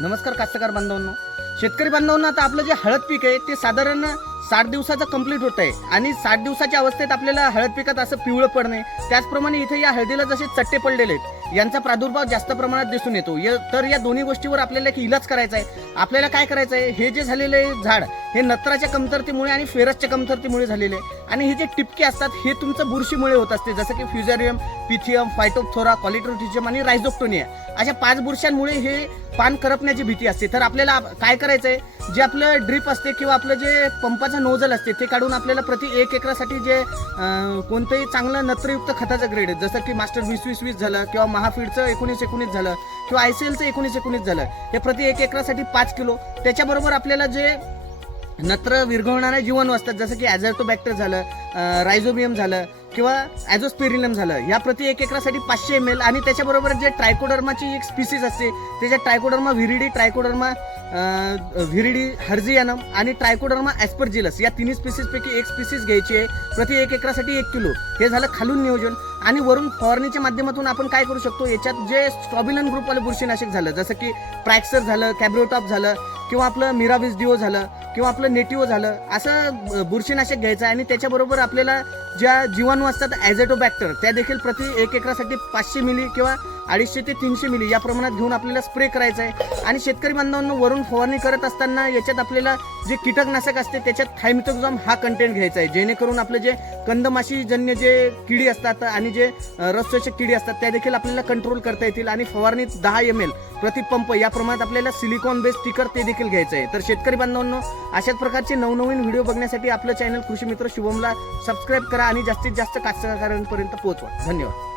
नमस्कार कास्तकार बांधवांनो, शेतकरी बांधवांना आता आपलं जे हळद पीक आहे ते साधारण 60 दिवसाचं कंप्लीट होत आहे आणि 60 दिवसाच्या अवस्थेत आपल्याला हळद पिकात असं पिवळं पडणे, त्याचप्रमाणे इथे या हळदीला जसे चट्टे पडलेले आहेत यांचा प्रादुर्भाव जास्त प्रमाणात दिसून येतो। तर या दोन्ही गोष्टीवर आपल्याला एक इलाज करायचा आहे। आपल्याला काय करायचं आहे, हे जे झालेले झाड हे नत्राच्या कमतरतेमुळे आणि फेरसच्या कमतरतेमुळे झालेले आणि हे जे टिपके असतात हे तुमचं बुरशीमुळे होत असते, जसं की फ्युझेरियम, पिथियम, फायटोप्थोरा, कॉलिट्रोटिजियम आणि रायझोक्टोनिया अशा 5 बुरशांमुळे हे पान करपण्याची भीती असते। तर आपल्याला काय करायचं आहे, जे आपलं ड्रिप असते किंवा आपलं जे पंपाचं नोझल असते ते काढून आपल्याला प्रति 1 एकरासाठी जे कोणतंही चांगलं नत्रयुक्त खताचं ग्रेड आहे, जसं की मास्टर 20-20-20 झालं किंवा महाफीडचं 19-19 झालं किंवा ICLचं 19-19 झालं, हे प्रति 1 एकरासाठी 5 किलो। त्याच्याबरोबर आपल्याला जे नत्र विरघळणारे जीवाणू असतात, जसं की ॲझोटोबॅक्टर झालं, रायझोबियम झालं किंवा ॲझोस्पेरिलम झालं, या प्रति 1 एकरासाठी 500 ml आणि त्याच्याबरोबर जे ट्रायकोडर्माची एक स्पीसीज असते त्याच्यात ट्रायकोडर्मा व्हिरिडी, ट्रायकोडर्मा व्हिरिडी हर्जियानम आणि ट्रायकोडर्मा ॲस्परजिलस या तिन्ही स्पीसीजपैकी एक स्पीसीज घ्यायची आहे प्रति 1 एकरासाठी 1 किलो। हे झालं खालून नियोजन। आणि वरून फवारणीच्या माध्यमातून आपण काय करू शकतो, याच्यात जे स्ट्रॉबिलन ग्रुपवाले बुरशीनाशक झालं, जसं की ट्रॅक्सर झालं, कॅब्रिओटॉप झालं किंवा आपलं मिराविस डिओ झालं किंवा आपलं नेटिओ झालं, असं बुरशीनाशक घ्यायचं आहे। आणि त्याच्याबरोबर आपल्याला ज्या जीवाणू असतात ॲझोटोबॅक्टर त्या देखील प्रति 1 एकरासाठी 500 मिली किंवा 250 ते 300 मिली या प्रमाणात घेऊन आपल्याला स्प्रे करायचं आहे। आणि शेतकरी बांधवांनो, वरून फवारणी करत असताना याच्यात आपल्याला जे कीटकनाशक असते त्याच्यात थायमिथोक्झाम हा कंटेंट घ्यायचा आहे, जेणेकरून आपलं जे कंदमाशीजन्य जे किडी असतात आणि जे रसशोषक किडी असतात त्या देखील आपल्याला कंट्रोल करता येतील। आणि फवारणीत 10 ml प्रति पंप या प्रमाणात आपल्याला सिलिकॉन बेस्ड स्टिकर ते देखील घ्यायचं आहे। तर शेतकरी बांधवांनो, अशाच प्रकारचे नवनवीन व्हिडिओ बघण्यासाठी आपलं चॅनल कृषी मित्र शुभमला सबस्क्राईब करा आणि जास्तीत जास्त कास्तकारांपर्यंत पोहोचवा। धन्यवाद।